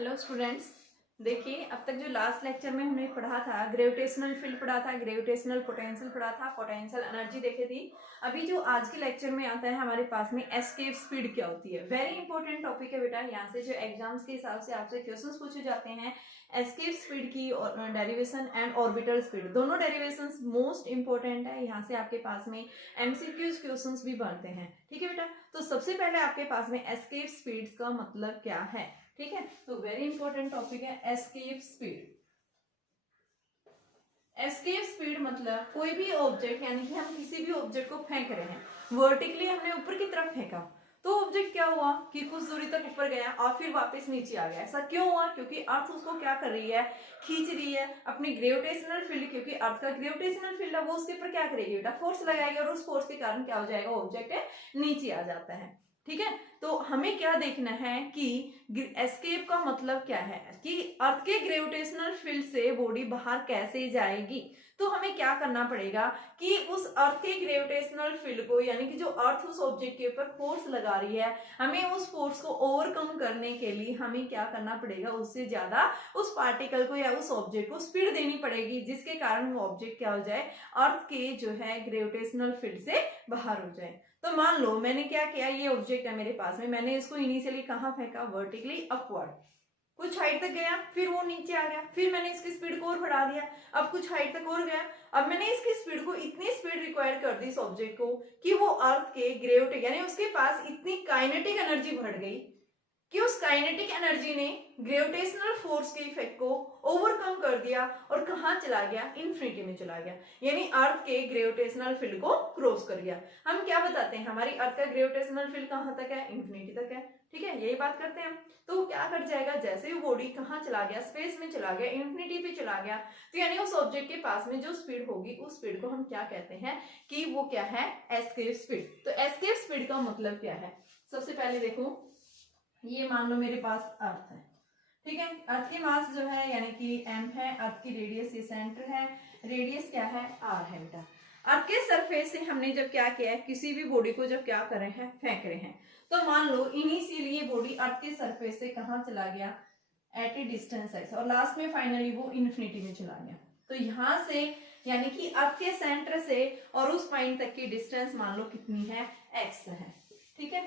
Hello students, देखिए अब तक जो लास्ट लेक्चर में हमने पढ़ा था ग्रेविटेशनल फील्ड पढ़ा था, ग्रेविटेशनल पोटेंशियल पढ़ा था, पोटेंशियल एनर्जी देखे थी। अभी जो आज के लेक्चर में आता है हमारे पास में एस्केप स्पीड क्या होती है। वेरी इंपॉर्टेंट टॉपिक है बेटा, यहाँ से जो एग्जाम्स के हिसाब से आपसे क्वेश्चंस पूछे जाते हैं एस्केप स्पीड की डेरिवेशन एंड ऑर्बिटल स्पीड, दोनों डेरिवेशंस मोस्ट इंपॉर्टेंट है। यहाँ से आपके पास में एमसीक्यूज क्वेश्चंस भी बनते हैं। ठीक है बेटा, तो सबसे पहले आपके पास में एस्केप स्पीड का मतलब क्या है। ठीक है, तो वेरी इंपॉर्टेंट टॉपिक है एस्केप स्पीड। एस्केप स्पीड मतलब कोई भी ऑब्जेक्ट, यानी कि हम किसी भी ऑब्जेक्ट को फेंक रहे हैं, वर्टिकली हमने ऊपर की तरफ फेंका तो ऑब्जेक्ट क्या हुआ कि कुछ दूरी तक ऊपर गया और फिर वापस नीचे आ गया। ऐसा क्यों हुआ? क्योंकि अर्थ उसको क्या कर रही है, खींच रही है अपनी ग्रेविटेशनल फील्ड। क्योंकि अर्थ का ग्रेविटेशनल फील्ड है, वो उसके ऊपर क्या करेगी बेटा, फोर्स लगाएगी और उस फोर्स के कारण क्या हो जाएगा, ऑब्जेक्ट नीचे आ जाता है। ठीक है, तो हमें क्या देखना है कि एस्केप का मतलब क्या है, कि अर्थ के ग्रेविटेशनल फील्ड से बॉडी बाहर कैसे जाएगी। तो हमें क्या करना पड़ेगा कि उस अर्थ के ग्रेविटेशनल फील्ड को, यानी कि जो अर्थ उस ऑब्जेक्ट के ऊपर फोर्स लगा रही है, हमें उस फोर्स को ओवरकम करने के लिए हमें क्या करना पड़ेगा, उससे ज्यादा उस पार्टिकल को या उस ऑब्जेक्ट को स्पीड देनी पड़ेगी, जिसके कारण वो ऑब्जेक्ट क्या हो जाए, अर्थ के जो है ग्रेविटेशनल फील्ड से बाहर हो जाए। तो मान लो मैंने क्या किया, ये ऑब्जेक्ट है मेरे पास में, मैंने इसको इनिशियली कहाँ फेंका, वर्टिकली अपवर्ड, कुछ हाइट तक गया, फिर वो नीचे आ गया, फिर मैंने इसकी स्पीड को और बढ़ा दिया, अब कुछ हाइट तक और गया। अब मैंने इसकी स्पीड को, इतनी स्पीड रिक्वायर कर दी इस ऑब्जेक्ट को कि वो अर्थ के ग्रेविटी, यानी उसके पास इतनी काइनेटिक एनर्जी बढ़ गई कि उस काइनेटिक एनर्जी ने ग्रेविटेशनल फोर्स के इफेक्ट को ओवरकम कर दिया और कहाँ चला गया, इन्फिनिटी में चला गया, यानी अर्थ के ग्रेविटेशनल फील्ड को क्रॉस कर गया। हम क्या बताते हैं, हमारी अर्थ का ग्रेविटेशनल फील्ड कहाँ तक है, इन्फिनिटी तक है। ठीक है, यही बात करते हैं हम। तो क्या कर जाएगा, जैसे ही बॉडी कहाँ चला गया, स्पेस में चला गया, इन्फिनिटी पे चला गया, तो यानी उस ऑब्जेक्ट के पास में जो स्पीड होगी, उस स्पीड को हम क्या कहते हैं कि वो क्या है, एस्केप स्पीड। तो एस्केप स्पीड का मतलब क्या है, सबसे पहले देखो, ये मान लो मेरे पास अर्थ है। ठीक है, अर्थ की मास जो है यानी कि m है, अर्थ की रेडियस ये सेंटर है, रेडियस क्या है, r है बेटा। अर्थ के सरफेस से हमने जब क्या किया है, किसी भी बॉडी को जब क्या कर रहे हैं, फेंक रहे हैं, तो मान लो इनिशियली ये बॉडी अर्थ के सरफेस से कहाँ चला गया, एट ए डिस्टेंस x, और लास्ट में फाइनली वो इन्फिनिटी में चला गया। तो यहाँ से यानी कि अर्थ के सेंटर से और उस पॉइंट तक की डिस्टेंस मान लो कितनी है, x है। ठीक है,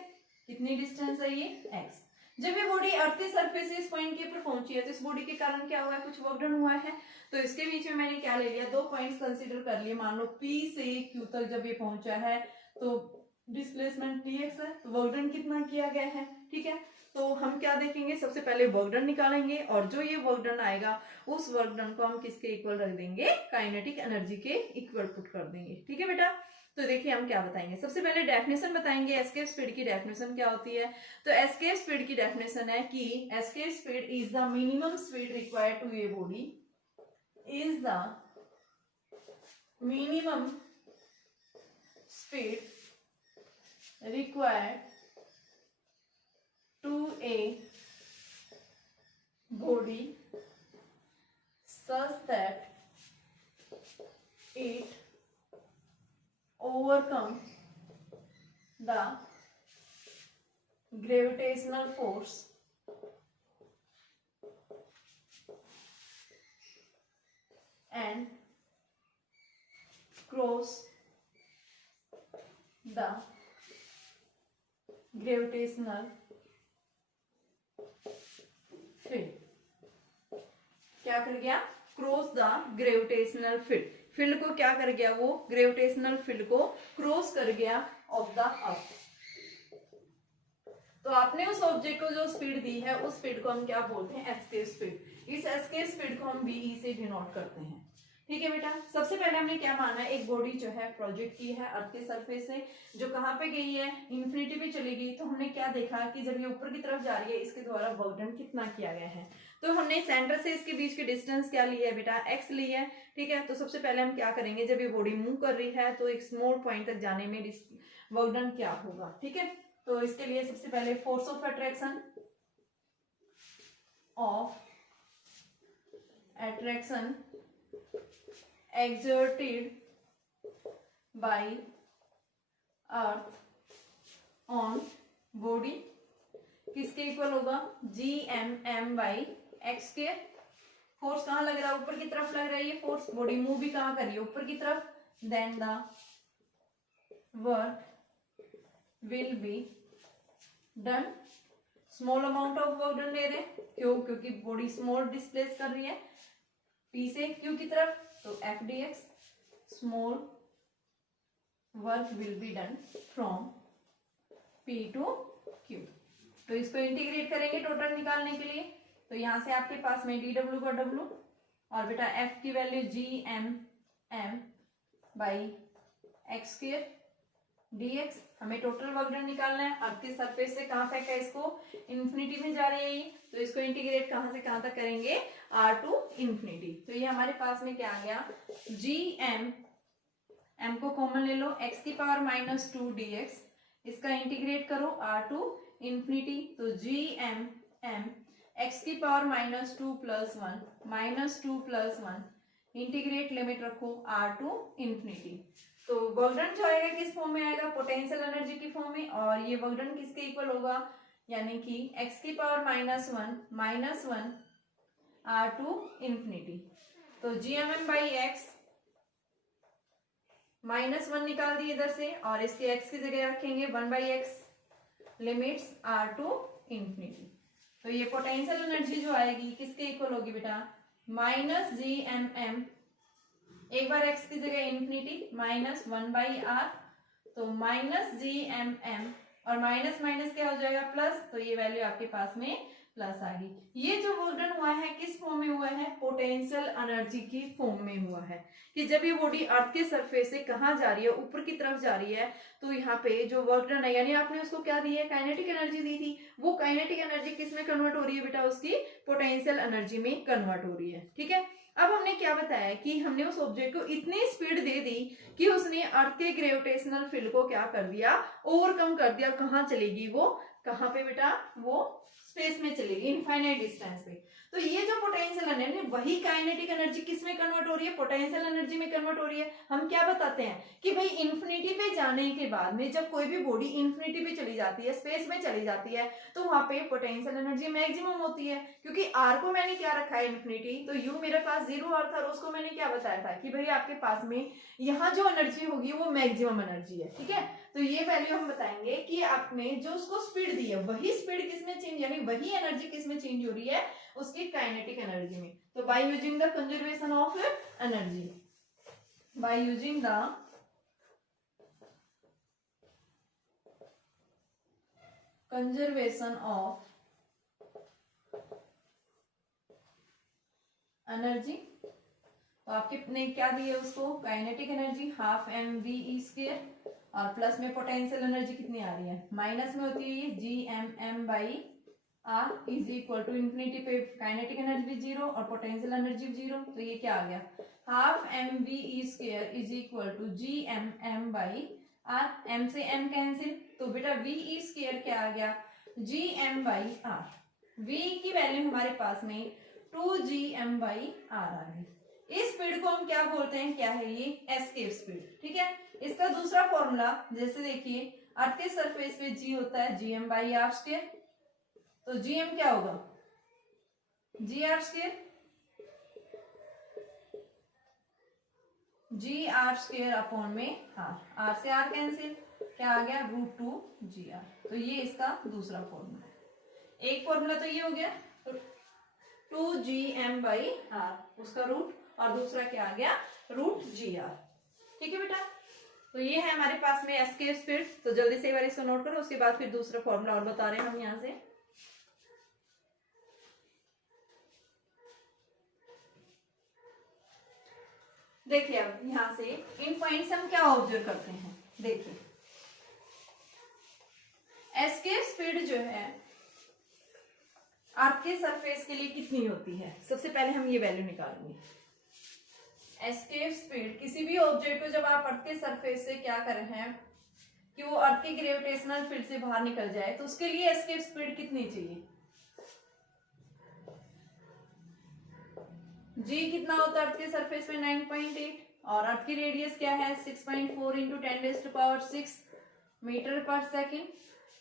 कितनी डिस्टेंस है ये, x। जब ये बॉडी अर्थ के सरफेस से इस पॉइंट के ऊपर पहुंची है, तो इस बॉडी के कारण क्या हुआ है, कुछ वर्क डन हुआ है। तो इसके बीच में मैंने क्या ले लिया, दो पॉइंट्स कंसीडर कर लिए। मान लो P से Q तक जब ये पहुंचा है तो डिस्प्लेसमेंट dx है, तो वर्क डन कितना किया गया है। ठीक है, तो हम क्या देखेंगे, सबसे पहले वर्क डन निकालेंगे और जो ये वर्क डन आएगा उस वर्क डन को हम किसके इक्वल रख देंगे, काइनेटिक एनर्जी के इक्वल पुट कर देंगे। ठीक है बेटा, तो देखिए हम क्या बताएंगे, सबसे पहले डेफिनेशन बताएंगे, एस्केप स्पीड की डेफिनेशन क्या होती है। तो एस्केप स्पीड की डेफिनेशन है कि escape speed is the minimum speed required to a body, is the minimum speed required to a body such that it overcome the gravitational force and cross the gravitational field. क्या कर गया, cross the gravitational field, field को क्या कर गया, वो gravitational field को cross कर गया ऑफ द अर्थ। तो आपने उस ऑब्जेक्ट को जो स्पीड दी है, उस स्पीड को हम क्या बोलते हैं, एस्केप स्पीड। इस एस्केप स्पीड को हम VE से डिनोट करते हैं। ठीक है बेटा, सबसे पहले हमने क्या माना है, एक बॉडी जो है प्रोजेक्ट की है अर्थ के सरफेस से, जो कहाँ पे गई है, इन्फिनिटी पे चली गई। तो हमने क्या देखा कि जब ये ऊपर की तरफ जा रही है, इसके द्वारा वर्क डन कितना किया गया है। तो हमने सेंटर से इसके बीच की डिस्टेंस क्या ली है बेटा, x ली है। ठीक है, तो सबसे पहले हम क्या करेंगे, जब ये बॉडी मूव कर रही है तो एक स्मॉल पॉइंट तक जाने में वर्क डन क्या होगा। ठीक है, तो इसके लिए सबसे पहले force of attraction exerted by earth on body किसके इक्वल होगा, G M M by X square. Force कहाँ लग रहा है, ऊपर की तरफ लग रहा है ये फोर्स, बॉडी मूव भी कहाँ करिए, ऊपर की तरफ। Then the work will be done, small amount of work done ले रहे हैं, क्यों, क्योंकि बॉडी स्मॉल डिस्प्लेस कर रही है P से Q की तरफ, तो F D X small work will be done from P to Q। तो इसको इंटीग्रेट करेंगे टोटल निकालने के लिए, तो यहां से आपके पास में डी डब्ल्यू का डब्ल्यू और बेटा F की value G M M by X square dx। हमें टोटल वर्क डन निकालना है, अर्थ की सरफेस से कहां फेंका है इसको, इन्फिनिटी में जा रही है ये, तो इसको इंटीग्रेट कहां से कहां तक करेंगे, r टू इन्फिनिटी। तो ये हमारे पास में क्या आ गया, जी एम को कॉमन ले लो, x की पावर -2 dx, इसका इंटीग्रेट करो r टू इन्फिनिटी, तो जी एम एक्स की पावर -2 + 1 -2 + 1 इंटीग्रेट लिमिट रखो r टू इन्फिनिटी। तो वर्क डन जो आएगा किस फॉर्म में आएगा, पोटेंशियल एनर्जी की फॉर्म में, और ये वर्क डन किसके इक्वल होगा, यानी कि x की पावर -1 r टू इन्फिनिटी। तो G M M by X -1 निकाल दिए इधर से, और इसके x की जगह रखेंगे 1/x limits r to infinity. तो ये पोटेंशियल एनर्जी जो आएगी किसके इक्वल होगी बेटा, जी एम एम, एक बार x की जगह इन्फिनिटी -1/r, तो जी एम एम, और माइनस माइनस क्या हो जाएगा प्लस, तो ये वैल्यू आपके पास में प्लस आ गई। ये जो वर्क डन हुआ है किस फॉर्म में हुआ है, पोटेंशियल एनर्जी की फॉर्म में हुआ है, कि जब ये बॉडी अर्थ के सरफेस से कहाँ जा रही है, ऊपर की तरफ जा रही है, तो यहाँ पे जो वर्क डन है, यानी आपने उसको क्या दी है, काइनेटिक एनर्जी दी थी, वो काइनेटिक एनर्जी किस में कन्वर्ट हो रही है बेटा, उसकी पोटेंशियल एनर्जी में कन्वर्ट हो रही है। ठीक है, अब हमने क्या बताया कि हमने उस ऑब्जेक्ट को इतनी स्पीड दे दी कि उसने अर्थ के ग्रेविटेशनल फील्ड को क्या कर दिया, ओवरकम कर दिया। कहाँ चलेगी वो, कहाँ पे बेटा, वो स्पेस में चलेगी, इनफाइनाइट डिस्टेंस पे। तो ये जो पोटेंशियल एनर्जी, वही काइनेटिक एनर्जी किस में कन्वर्ट हो रही है, पोटेंशियल एनर्जी में कन्वर्ट हो रही है। हम क्या बताते हैं कि भाई इन्फिनिटी पे जाने के बाद में जब कोई भी बॉडी इन्फिनिटी पे चली जाती है, स्पेस में चली जाती है, तो वहां पे पोटेंशियल एनर्जी मैक्सिमम होती है, क्योंकि आर को मैंने क्या रखा है इन्फिनिटी, तो यू मेरे पास 0 आर था, और उसको मैंने क्या बताया था कि भाई आपके पास में यहाँ जो एनर्जी होगी वो मैक्सिमम एनर्जी है। ठीक है, तो ये वैल्यू हम बताएंगे कि आपने जो उसको स्पीड दी है, वही स्पीड किसमें चेंज, यानी वही एनर्जी किसमें चेंज हो रही है, उसकी काइनेटिक एनर्जी में। तो by using the conservation of energy, by using the conservation of energy, तो आपने क्या दी है उसको, काइनेटिक एनर्जी ½ mv² और प्लस में पोटेंशियल एनर्जी कितनी आ रही है, माइनस में होती है ये Gmm/r is equal to infinity पे काइनेटिक एनर्जी 0 और पोटेंशियल एनर्जी 0, तो ये क्या आ गया, ½ mv² is equal to Gmm/r, m से m कैंसिल, तो बेटा v² क्या आ गया, Gm/r, v की वैल्यू हमारे पास में 2Gm/r आ गई। इस स्पीड को हम क्या बोलते हैं, क्या है ये, एस्केप स्पीड। ठीक है, इसका दूसरा फॉर्मूला जैसे देखिए, अर्थ के सरफेस पे g होता है Gm/r², तो Gm क्या होगा, Gr², Gr² अपॉन में r से r कैंसिल, क्या आ गया, √2Gr। तो ये इसका दूसरा फॉर्मूला है। एक फॉर्मूला तो ये हो गया 2Gm/r, उसका रूट, और दूसरा क्या आ गया, √Gr। ठीक है बेटा, तो ये है हमारे पास में एस्केप स्पीड। तो जल्दी से एक बार इसको नोट करो, उसके बाद फिर दूसरा फॉर्मूला और बता रहे हैं हम यहां से। देखिए अब यहां से इन पॉइंट्स हम क्या ऑब्जर्व करते हैं, देखिए एस्केप स्पीड जो है अर्थ के सरफेस के लिए कितनी होती है, सबसे पहले हम ये वैल्यू निकालेंगे। एस्केप स्पीड, किसी भी ऑब्जेक्ट को जब आप अर्थ के सरफेस से क्या कर रहे हैं कि वो अर्थ के ग्रेविटेशनल फील्ड से बाहर निकल जाए, तो उसके लिए एस्केप स्पीड कितनी चाहिए, जी कितना होता है अर्थ के सरफेस पे 9.8, और अर्थ की रेडियस क्या है 6.4 × 10⁻⁶ मीटर पर सेकेंड।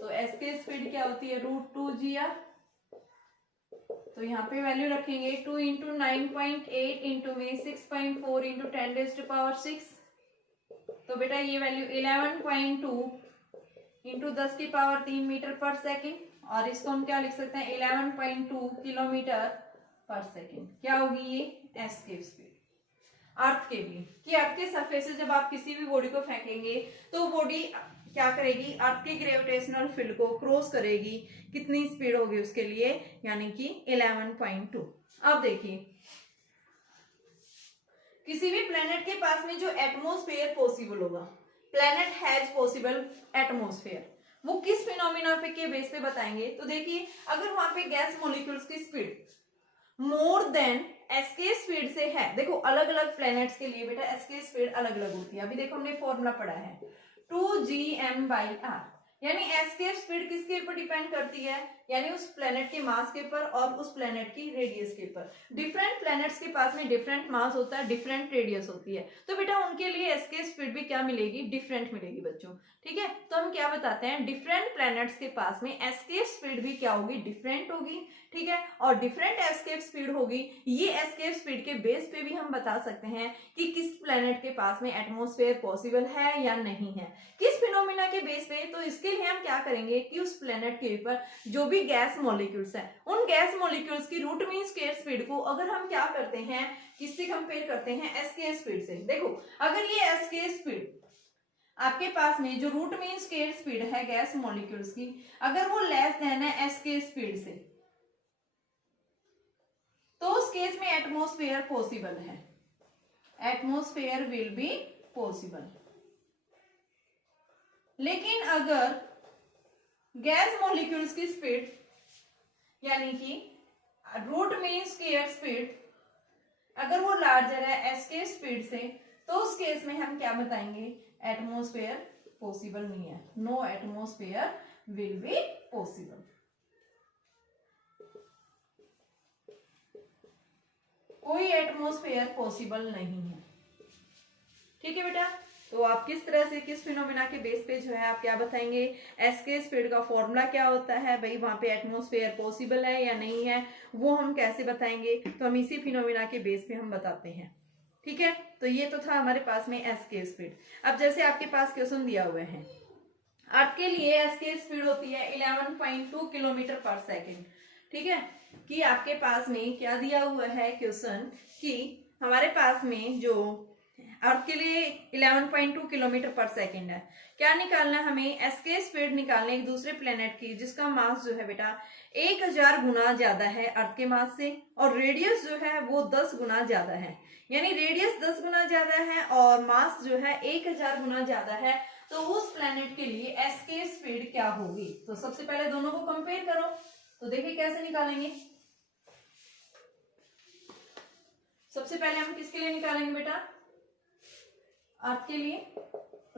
तो एस की स्पीड क्या होती है √2 GR। तो यहाँ पे वैल्यू रखेंगे 2 इंटू 9.8 इंटू में 6.4 इंटू 10⁻⁶। तो बेटा ये वैल्यू 11.2 इंटू 10⁻³ मीटर पर सेकेंड, और इसको हम क्या लिख सकते हैं 11.2 किलोमीटर पर सेकेंड। क्या होगी ये एस की स्पीड अर्थ के लिए, कि अर्थ के सरफेस से जब आप किसी भी बॉडी को फेंकेंगे तो बॉडी क्या करेगी, अर्थ के ग्रेविटेशनल फील्ड को क्रॉस करेगी। कितनी स्पीड होगी उसके लिए, यानी कि 11.2। अब देखिए किसी भी प्लेनेट के पास में जो एटमॉस्फेयर पॉसिबल होगा, प्लेनेट हैज पॉसिबल एटमॉस्फेयर, वो किस फिनोमिना पे के बेस पे बताएंगे। तो देखिए अगर वहां पे गैस मॉलिक्यूल्स की स्पीड मोर देन एस के स्पीड से है, देखो अलग अलग प्लैनेट्स के लिए बेटा एस के स्पीड अलग अलग होती है। अभी देखो हमने फॉर्मूला पढ़ा है 2gm/r, यानी एस के स्पीड किसके ऊपर डिपेंड करती है, यानी उस प्लेनेट के मास के ऊपर और उस प्लेनेट की रेडियस के ऊपर। डिफरेंट प्लैनेट्स के पास में डिफरेंट मास होता है, डिफरेंट रेडियस होती है, तो बेटा उनके लिए एस के स्पीड भी क्या मिलेगी, डिफरेंट मिलेगी बच्चों। ठीक है, तो हम क्या बताते हैं डिफरेंट प्लैनेट्स के पास में एस के स्पीड भी क्या होगी, डिफरेंट होगी। ठीक है, और डिफरेंट एस्केप स्पीड होगी, ये एस्केप स्पीड के बेस पे भी हम बता सकते हैं कि किस प्लेनेट के पास में एटमॉस्फेयर पॉसिबल है या नहीं है, किस फिनोमिना के बेस पे। तो इसके लिए हम क्या करेंगे कि उस प्लेनेट के ऊपर जो भी गैस मॉलिक्यूल्स हैं, उन गैस मॉलिक्यूल्स की रूट मीन स्क्वायर स्पीड को अगर हम क्या करते हैं, किससे कंपेयर करते हैं, एस्केप स्पीड से। देखो अगर ये एस्केप स्पीड आपके पास में जो रूट मीन स्क्वायर स्पीड है गैस मॉलिक्यूल्स की, अगर वो लेस देन है एस्केप स्पीड से, तो उस केस में एटमॉस्फेयर पॉसिबल है, एटमॉस्फेयर विल बी पॉसिबल। लेकिन अगर गैस मॉलिक्यूल्स की स्पीड यानी कि रूट मीन स्क्वायर स्पीड अगर वो लार्जर है एस के स्पीड से, तो उस केस में हम क्या बताएंगे, एटमॉस्फेयर पॉसिबल नहीं है, no atmosphere will be possible. कोई एटमॉस्फेयर पॉसिबल नहीं है। ठीक है बेटा, तो आप किस तरह से किस फिनोमिना के बेस पे जो है आप क्या बताएंगे, एस के स्पीड का फॉर्मूला क्या होता है भाई, वहां पे एटमॉस्फेयर पॉसिबल है या नहीं है, वो हम कैसे बताएंगे। तो हम इसी फिनोमिना के बेस पे हम बताते हैं। ठीक है, तो ये तो था हमारे पास में एस के स्पीड। अब जैसे आपके पास क्वेश्चन दिया हुए हैं, अर्थ के लिए एस के स्पीड होती है 11.2 किलोमीटर पर सेकेंड। ठीक है, कि आपके पास में क्या दिया हुआ है क्वेश्चन, कि हमारे पास में जो अर्थ के लिए 11.2 किलोमीटर पर सेकेंड है, क्या निकालना है हमें, एस के स्पीड निकालने एक दूसरे प्लेनेट की जिसका मास जो है बेटा 1000 गुना ज्यादा है अर्थ के मास से, और रेडियस जो है वो 10 गुना ज्यादा है, यानी रेडियस 10 गुना ज्यादा है और मास जो है 1000 गुना ज्यादा है। तो उस प्लेनेट के लिए एस के स्पीड क्या होगी। तो सबसे पहले दोनों को कंपेयर करो, तो देखिए कैसे निकालेंगे। सबसे पहले हम किसके लिए निकालेंगे बेटा, अर्थ के लिए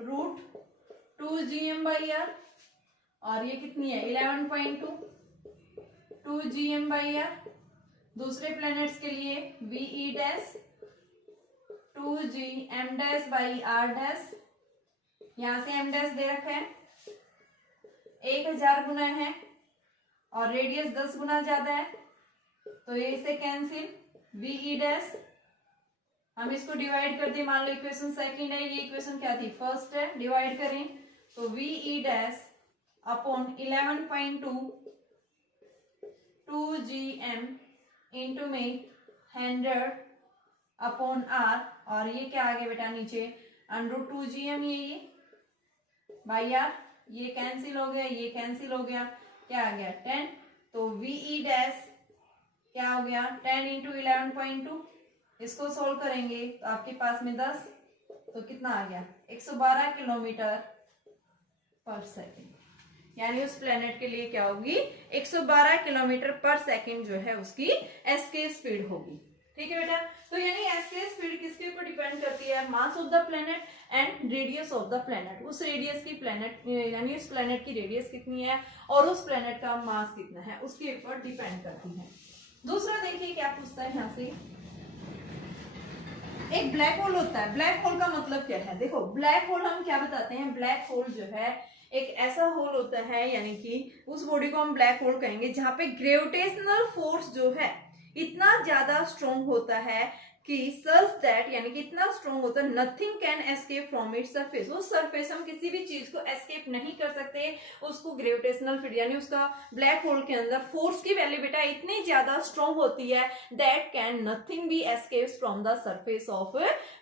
√2gm/r, और ये कितनी है 11.2 2gm/r। दूसरे प्लैनेट्स के लिए VE' 2gm'/r', यहां से m' दे रखा है, 1000 गुना है और रेडियस 10 गुना ज्यादा है, तो ये इसे कैंसिल। VE' हम इसको डिवाइड कर दिए, मान लो इक्वेशन सेकंड है, ये इक्वेशन क्या थी, फर्स्ट है, डिवाइड करें तो VE' अपॉन 11.2 2gm इंटू में 100 अपॉन r, और ये क्या आ गया बेटा नीचे √2gm, ये बाई r, ये कैंसिल हो गया, ये कैंसिल हो गया, क्या आ गया 10। तो VE' क्या हो गया 10 इंटू 11.2, इसको सोल्व करेंगे तो आपके पास में 10, तो कितना आ गया 112 किलोमीटर पर सेकेंड, यानी उस प्लेनेट के लिए क्या होगी 112 किलोमीटर पर सेकेंड जो है उसकी एस के स्पीड होगी। ठीक है बेटा, तो यानी एस के स्पीड किसके ऊपर डिपेंड करती है, mass of the planet and radius of the planet, उस रेडियस की प्लेनेट यानी उस प्लेनेट की रेडियस कितनी है और उस प्लेनेट का मास कितना है उसके ऊपर डिपेंड करती है। दूसरा देखिए क्या पूछता है यहाँ से, एक ब्लैक होल होता है, ब्लैक होल का मतलब क्या है। देखो ब्लैक होल हम क्या बताते हैं, ब्लैक होल जो है एक ऐसा होल होता है, यानी कि उस बॉडी को हम ब्लैक होल कहेंगे जहां पे ग्रेविटेशनल फोर्स जो है इतना ज्यादा स्ट्रॉन्ग होता है कि सच दैट, यानी कि इतना स्ट्रॉन्ग होता है, nothing can escape from its surface. उस सरफेस हम किसी भी चीज को एस्केप नहीं कर सकते। उसको ग्रेविटेशनल फील्ड यानी उसका ब्लैक होल के अंदर फोर्स की वैल्यू बेटा इतनी ज्यादा स्ट्रॉन्ग होती है that can nothing be escapes from the surface of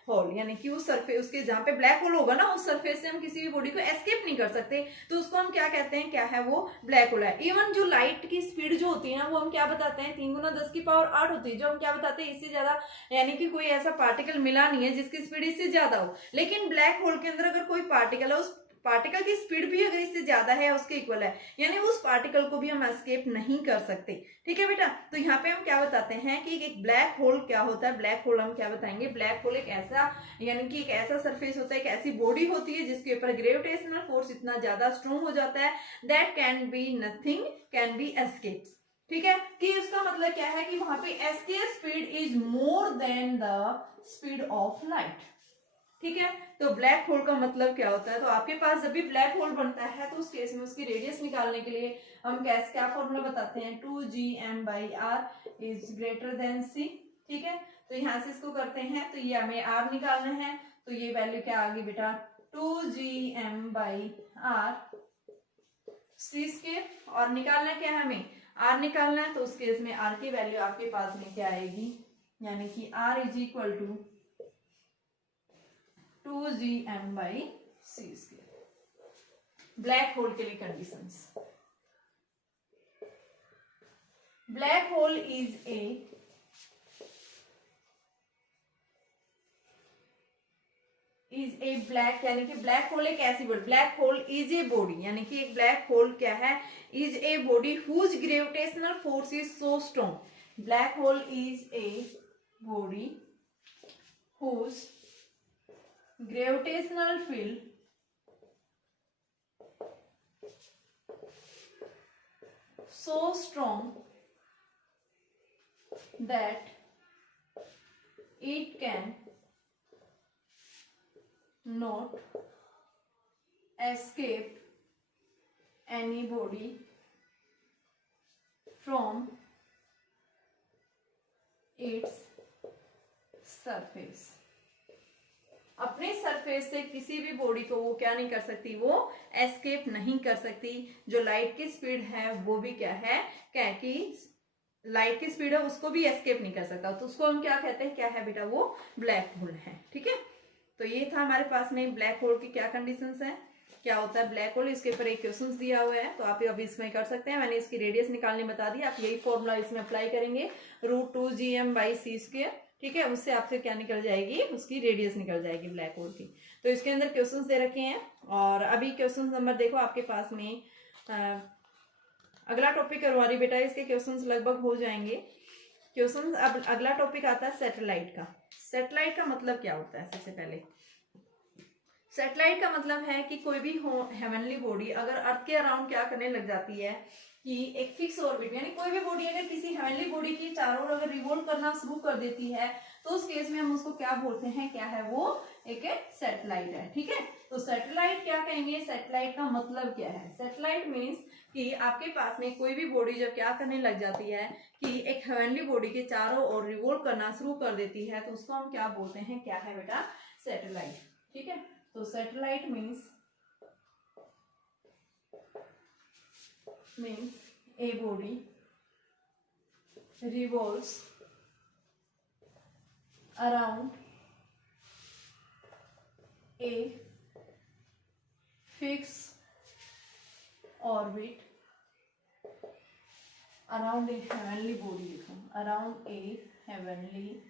hole, यानी कि उस सरफेस उसके जहां पे ब्लैक होल होगा ना, उस सरफेस से हम किसी भी बॉडी को एस्केप नहीं कर सकते, तो उसको हम क्या कहते हैं, क्या है वो, ब्लैक होल है। इवन जो लाइट की स्पीड जो होती है ना, वो हम क्या बताते हैं, 3 × 10⁸ होती है, जो हम क्या बताते हैं, इससे ज्यादा, यानी कि कोई ऐसा पार्टिकल मिला नहीं है जिसकी स्पीड इससे ज्यादा हो। लेकिन ब्लैक होल के अंदर अगर कोई पार्टिकल है, उस पार्टिकल की स्पीड भी अगर इससे ज्यादा है, उसके इक्वल है, यानी उस पार्टिकल को भी हम एस्केप नहीं कर सकते। ठीक है बेटा, तो यहाँ पे हम क्या बताते हैं कि एक ब्लैक होल क्या होता है। ब्लैक होल हम क्या बताएंगे, ब्लैक होल एक ऐसा, यानी कि एक ऐसा सरफेस होता है, एक ऐसी बॉडी होती है जिसके ऊपर ग्रेविटेशनल फोर्स इतना ज्यादा स्ट्रॉन्ग हो जाता है that can be nothing can be escapes. ठीक है, कि उसका मतलब क्या है कि वहां पे escape speed is more than the speed of light. ठीक है, तो ब्लैक होल का मतलब क्या होता है, तो आपके पास जब भी ब्लैक होल बनता है तो उस केस में उसकी रेडियस निकालने के लिए हम क्या फॉर्मूला बताते हैं, 2gm/r is greater than c। ठीक है, तो यहां से इसको करते हैं, तो ये हमें r निकालना है, तो ये वैल्यू क्या आ गई बेटा, 2gm/r c², और निकालना क्या है, हमें r निकालना है, तो उस केस में r की वैल्यू आपके पास में क्या आएगी, यानी कि r = 2gm/c²। ब्लैक होल के लिए conditions, black hole is a black, यानी कि ब्लैक होल एक ऐसी body, black hole is a body, यानी कि एक ब्लैक होल क्या है, is a body whose gravitational force is so strong. Black hole is a body whose gravitational field so strong that it can not escape anybody from its surface। अपने surface से किसी भी body को वो क्या नहीं कर सकती, वो एस्केप नहीं कर सकती। जो लाइट की स्पीड है वो भी क्या है, क्या कि लाइट की स्पीड है उसको भी एस्केप नहीं कर सकता, तो उसको हम क्या कहते हैं, क्या है बेटा, वो ब्लैक होल है। ठीक है, तो ये था हमारे पास में ब्लैक होल की क्या कंडीशंस है, क्या होता है ब्लैक होल। इसके ऊपर एक क्वेश्चन दिया हुआ है, तो आप अभी इसमें कर सकते हैं। मैंने इसकी रेडियस निकालनी बता दी, आप यही फॉर्मूला इसमें अप्लाई करेंगे, √2gm/c²। ठीक है, उससे आपसे क्या निकल जाएगी, उसकी रेडियस निकल जाएगी ब्लैक होल की। तो इसके अंदर क्वेश्चंस दे रखे हैं, और अभी क्वेश्चन नंबर देखो आपके पास में, अगला टॉपिक करवा रही बेटा, इसके क्वेश्चंस लगभग हो जाएंगे। क्वेश्चन अब अगला टॉपिक आता है सैटेलाइट का। सैटेलाइट का मतलब क्या होता है, सबसे पहले सैटेलाइट का मतलब है कि कोई भी हेवनली बॉडी अगर अर्थ के अराउंड क्या करने लग जाती है, कि एक फिक्स ऑर्बिट, यानी कोई भी बॉडी अगर किसी हेवनली बॉडी की चारों ओर अगर रिवॉल्व करना शुरू कर देती है, तो उस केस में हम उसको क्या बोलते हैं, क्या है वो, एक सैटेलाइट है। ठीक है, तो सैटेलाइट क्या कहेंगे, सैटेलाइट का मतलब क्या है, सैटेलाइट मीन्स कि आपके पास में कोई भी बॉडी जब क्या करने लग जाती है, कि एक हेवनली बॉडी के चारों ओर रिवॉल्व करना शुरू कर देती है, तो उसको हम क्या बोलते हैं, क्या है बेटा, सैटेलाइट। ठीक है, तो satellite means a body revolves around a fixed orbit around a heavenly body, around a heavenly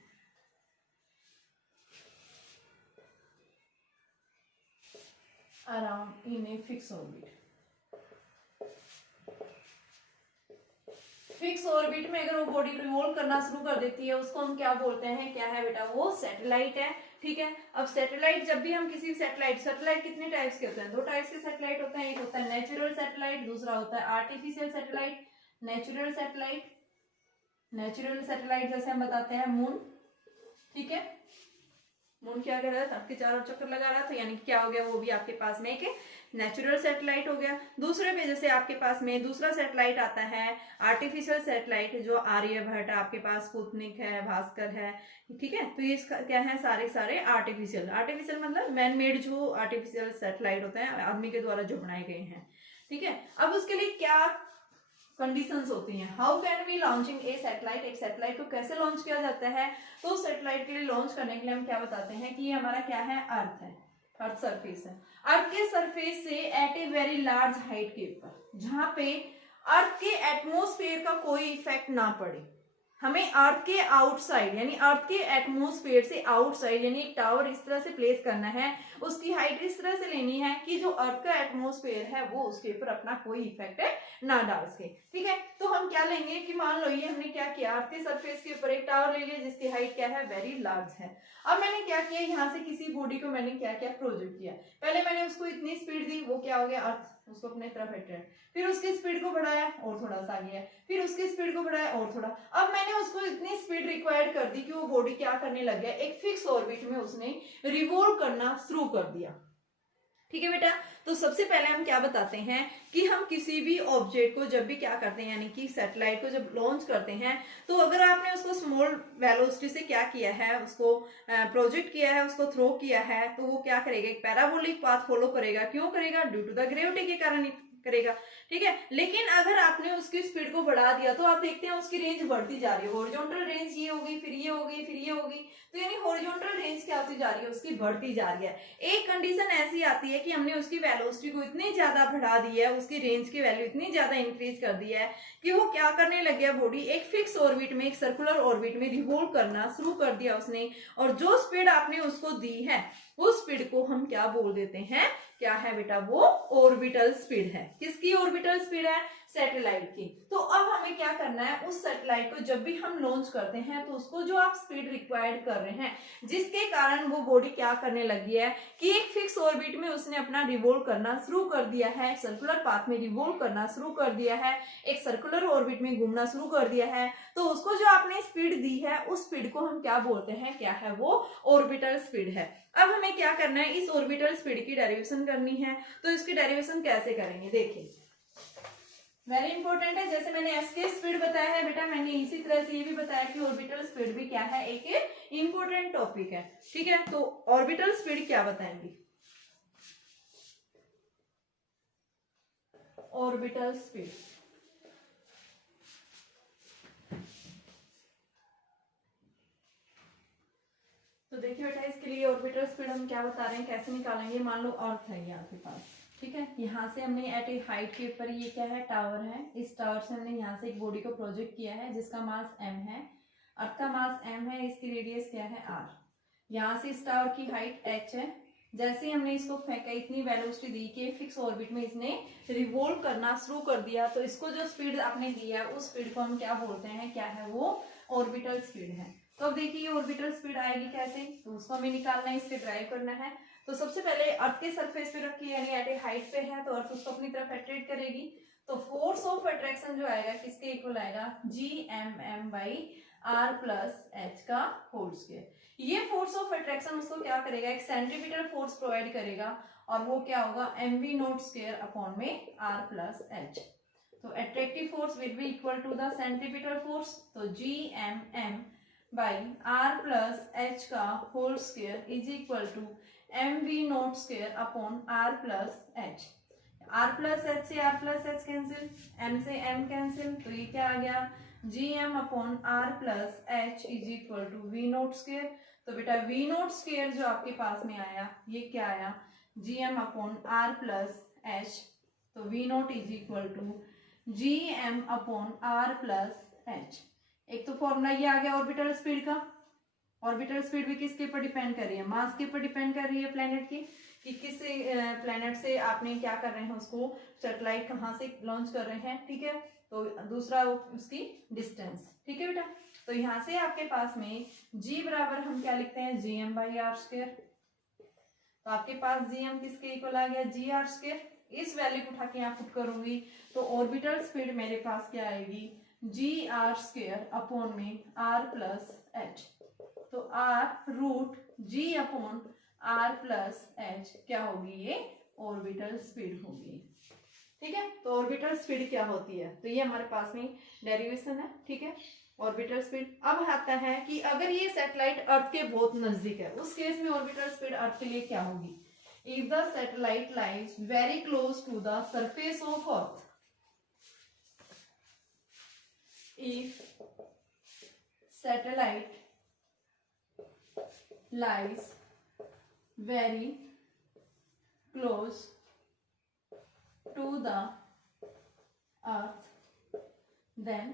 around in a fixed orbit। Fix orbit में अगर वो बॉडी रिवॉल्व करना शुरू कर देती है, उसको हम क्या बोलते हैं, क्या है बेटा, वो सैटेलाइट है। ठीक है, अब सैटेलाइट, जब भी हम किसी सैटेलाइट कितने टाइप्स के होते हैं, 2 टाइप्स के सैटेलाइट होते हैं, एक होता है नेचुरल सैटेलाइट, दूसरा होता है आर्टिफिशियल सैटेलाइट। नेचुरल सैटेलाइट जैसे हम बताते हैं मून। ठीक है, मून क्या कर रहा है, अर्थ के चारों ओर चक्कर लगा रहा था, यानी कि क्या हो गया, वो भी आपके पास में एक नेचुरल सैटेलाइट हो गया। दूसरे पे जैसे आपके पास में दूसरा सैटेलाइट आता है आर्टिफिशियल सैटेलाइट, जो आर्यभट्ट आपके पास, स्पुतनिक है, भास्कर है, ठीक है। तो ये क्या है, सारे आर्टिफिशियल, आर्टिफिशियल मतलब मैन मेड जो आर्टिफिशियल सैटेलाइट होते हैं, आदमी के द्वारा जो बनाए गए हैं, ठीक है। अब उसके लिए क्या कंडीशंस होती हैं, how can we launching a satellite, एक सैटेलाइट को कैसे लॉन्च किया जाता है। तो सैटेलाइट के लिए लॉन्च करने के लिए हम क्या बताते हैं कि ये हमारा क्या है, अर्थ है, अर्थ सरफेस है। अर्थ के सरफेस से at a very large height के ऊपर, जहां पे अर्थ के एटमोस्फेयर का कोई इफेक्ट ना पड़े, हमें अर्थ के आउटसाइड यानी अर्थ के एटमोस्फेयर से आउटसाइड यानी एक टावर इस तरह से प्लेस करना है, उसकी हाइट इस तरह से लेनी है कि जो अर्थ का एटमोस्फेयर है वो उसके ऊपर अपना कोई इफेक्ट ना डाल सके, ठीक है। तो हम क्या लेंगे कि मान लो ये हमने क्या किया, अर्थ के सरफेस के ऊपर एक टावर ले लिया जिसकी हाइट क्या है, वेरी लार्ज है। अब मैंने क्या किया, यहाँ से किसी बॉडी को मैंने क्या क्या प्रोजेक्ट किया, पहले मैंने उसको इतनी स्पीड दी, वो क्या हो गया, अर्थ उसको अपने तरफ अट्रैक्ट, फिर उसकी स्पीड को बढ़ाया और थोड़ा सा गया, फिर उसकी स्पीड को बढ़ाया और थोड़ा, अब मैंने उसको इतनी स्पीड रिक्वायर्ड कर दी कि वो बॉडी क्या करने लग गया, एक फिक्स ऑर्बिट में उसने रिवॉल्व करना शुरू कर दिया, ठीक है बेटा। तो सबसे पहले हम क्या बताते हैं कि हम किसी भी ऑब्जेक्ट को जब भी क्या करते हैं, यानी कि सैटेलाइट को जब लॉन्च करते हैं, तो अगर आपने उसको स्मॉल वेलोसिटी से क्या किया है, उसको प्रोजेक्ट किया है, उसको थ्रो किया है, तो वो क्या करेगा, एक पैराबोलिक पाथ फॉलो करेगा। क्यों करेगा, ड्यू टू द ग्रेविटी के कारण करेगा, ठीक है। लेकिन अगर आपने उसकी स्पीड को बढ़ा दिया तो आप देखते हैं उसकी रेंज बढ़ती जा रही है, हॉरिजॉन्टल रेंज ये होगी, फिर ये होगी, फिर ये होगी, तो यानी हॉरिजॉन्टल रेंज क्या होती जा रही है, उसकी बढ़ती जा रही है। एक कंडीशन ऐसी आती है कि हमने उसकी वेलोसिटी को इतनी ज्यादा बढ़ा दी है, उसकी रेंज की वैल्यू इतनी ज्यादा इंक्रीज कर दी है कि वो क्या करने लग गया, बॉडी एक फिक्स ऑर्बिट में, एक सर्कुलर ऑर्बिट में रिवॉल्व करना शुरू कर दिया उसने, और जो स्पीड आपने उसको दी है उस स्पीड को हम क्या बोल देते हैं, क्या है बेटा, वो ऑर्बिटल स्पीड है। किसकी ऑर्बिटल स्पीड है, सैटेलाइट की। तो अब हमें क्या करना है, उस सैटेलाइट को जब भी हम लॉन्च करते हैं तो उसको जो आप स्पीड रिक्वायर्ड कर रहे हैं, जिसके कारण वो बॉडी क्या करने लगी है कि एक फिक्स ऑर्बिट में उसने अपना रिवॉल्व करना शुरू कर दिया है, सर्कुलर पाथ में रिवॉल्व करना शुरू कर दिया है, एक सर्कुलर ऑर्बिट में घूमना शुरू कर दिया है, तो उसको जो आपने स्पीड दी है उस स्पीड को हम क्या बोलते हैं, क्या है वो, ऑर्बिटल स्पीड है। अब हमें क्या करना है, इस ऑर्बिटल स्पीड की डेरिवेशन करनी है। तो इसकी डेरिवेशन कैसे करेंगे, देखिए वेरी इंपॉर्टेंट है। जैसे मैंने एस के स्पीड बताया है बेटा, मैंने इसी तरह से ये भी बताया कि ऑर्बिटल स्पीड भी क्या है, एक इंपॉर्टेंट टॉपिक है, ठीक है। तो ऑर्बिटल स्पीड क्या बताएंगे, ऑर्बिटल स्पीड, तो देखिए बेटा इसके लिए ऑर्बिटल स्पीड हम क्या बता रहे हैं, कैसे निकालेंगे। मान लो अर्थ है यहाँ के पास, ठीक है, यहाँ से हमने एट ए हाइट के ऊपर, ये क्या है, टावर है, इस टावर से हमने यहाँ से एक बॉडी को प्रोजेक्ट किया है जिसका मास m है, अर्थ का मास m है, इसकी रेडियस क्या है r, यहाँ से इस टावर की हाइट h है। जैसे ही हमने इसको फेंका, इतनी वेलोसिटी दी कि फिक्स ऑर्बिट में इसने रिवॉल्व करना शुरू कर दिया, तो इसको जो स्पीड आपने दिया उस स्पीड को हम क्या बोलते हैं, क्या है वो, ऑर्बिटल स्पीड है। तो अब देखिए ऑर्बिटल स्पीड आएगी कैसे, तो उसको हमें निकालना है, इसके ड्राइव करना है। तो सबसे पहले अर्थ के सरफेस पे रखी है, यानी एट ए हाइट पे है, तो अर्थ उसको अपनी तरफ अट्रैक्ट करेगी। तो फोर्स ऑफ अट्रैक्शन जो आएगा किसके इक्वल आएगा, GMM by R plus H का होल स्क्वायर। ये फोर्स ऑफ अट्रैक्शन उसको क्या करेगा, एक सेंट्रीपिटल फोर्स प्रोवाइड करेगा, और वो क्या होगा, mv नॉट स्क्वायर अपॉन में R प्लस एच। तो attractive force will be equal to the centripetal force, तो GMM by R plus H का whole square is equal to mv not square upon R plus H. R plus H से R plus H cancel, m से m cancel, तो ये क्या आ गया, GM upon R plus H is equal to V not square. तो बेटा V not square जो आपके पास में आया, ये क्या आया, GM upon R plus H, तो V not is equal to GM upon R plus H. एक तो फॉर्मूला ये आ गया ऑर्बिटल स्पीड का। ऑर्बिटल स्पीड भी किसके ऊपर डिपेंड कर रही है, मास के ऊपर डिपेंड कर रही है प्लेनेट की, कि किस प्लेनेट से आपने क्या कर रहे हैं, उसको सैटेलाइट कहाँ से लॉन्च कर रहे हैं, ठीक है। तो दूसरा उसकी डिस्टेंस, ठीक है बेटा। तो यहाँ से आपके पास में G बराबर हम क्या लिखते हैं, GM बाई R स्क्वायर। तो आपके पास GM किसके इक्वल आ गया, GR स्क्वायर। इस वैल्यू को उठा के यहाँ पुट करूंगी तो ऑर्बिटल स्पीड मेरे पास क्या आएगी, GR स्क्वायर अपॉन में R प्लस एच। तो R root G upon R plus H क्या होगी, ये ऑर्बिटल स्पीड होगी। ठीक है, तो ऑर्बिटल स्पीड क्या होती है, तो ये हमारे पास में डेरिवेशन है। ठीक है, ऑर्बिटल स्पीड। अब आता है कि अगर ये सैटेलाइट अर्थ के बहुत नजदीक है, उस केस में ऑर्बिटल स्पीड अर्थ के लिए क्या होगी। If the satellite lies very close to the surface of earth, if satellite lies very close to the earth, then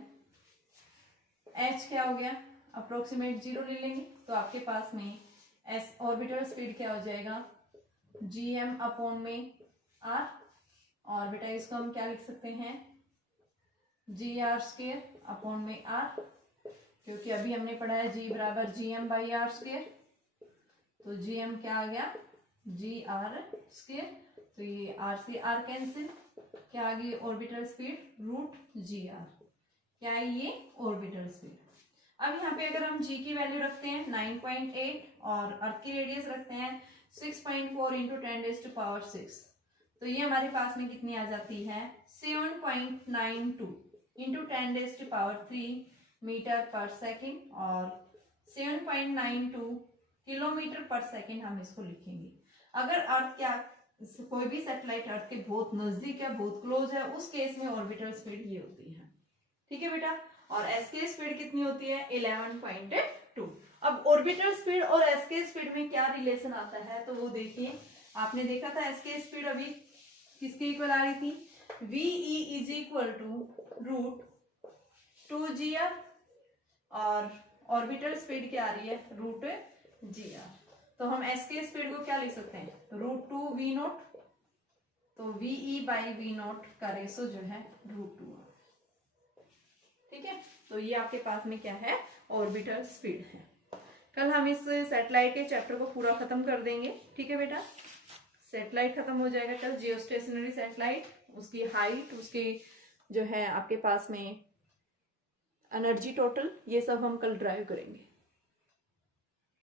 h क्या हो गया, अप्रोक्सीमेट 0 ले लेंगे, तो आपके पास में एस ऑर्बिटल स्पीड क्या हो जाएगा, gm अपॉन में r, और बेटा इसको हम क्या लिख सकते हैं, जी आर स्क्वेयर अपॉन में आर, क्योंकि अभी हमने पढ़ा है जी बराबर G M by R square, तो जी एम क्या आ गया, जी आर स्क्वेयर, तो ये आर से आर कैंसिल, क्या आ गई orbital speed root G R, क्या है ये ऑर्बिटल स्पीड। अब यहाँ पे अगर हम जी की वैल्यू रखते हैं 9.8 और अर्थ की रेडियस रखते हैं 6.4 इंटू 10⁻⁶, तो ये हमारे पास में कितनी आ जाती है 7.92 इंटू 10⁻³ मीटर पर सेकेंड, और 7.92 किलोमीटर पर सेकेंड हम इसको लिखेंगे। अगर अर्थ क्या कोई भी सैटेलाइट अर्थ के बहुत नजदीक है, बहुत क्लोज है, उस केस में ऑर्बिटल स्पीड ये होती है। ठीक है बेटा, और एस के स्पीड कितनी होती है 11.2। अब ऑर्बिटल स्पीड और एस के स्पीड में क्या रिलेशन आता है, तो वो देखिए, आपने देखा था एस के स्पीड अभी किसके इक्वल आ रही थी, VE is equal to root 2GR, और ऑर्बिटल स्पीड क्या आ रही है रूट GR, तो हम एस के स्पीड को क्या लिख सकते हैं रूट 2V0, तो VE बाई V0 का रेशो जो है रूट 2। ठीक है, तो ये आपके पास में क्या है ऑर्बिटल स्पीड है। कल हम इस सैटेलाइट के चैप्टर को पूरा खत्म कर देंगे। ठीक है बेटा, सैटेलाइट खत्म हो जाएगा कल, जियो स्टेशनरी सैटेलाइट, उसकी हाइट, उसकी जो है आपके पास में एनर्जी टोटल, ये सब हम कल ड्राइव करेंगे।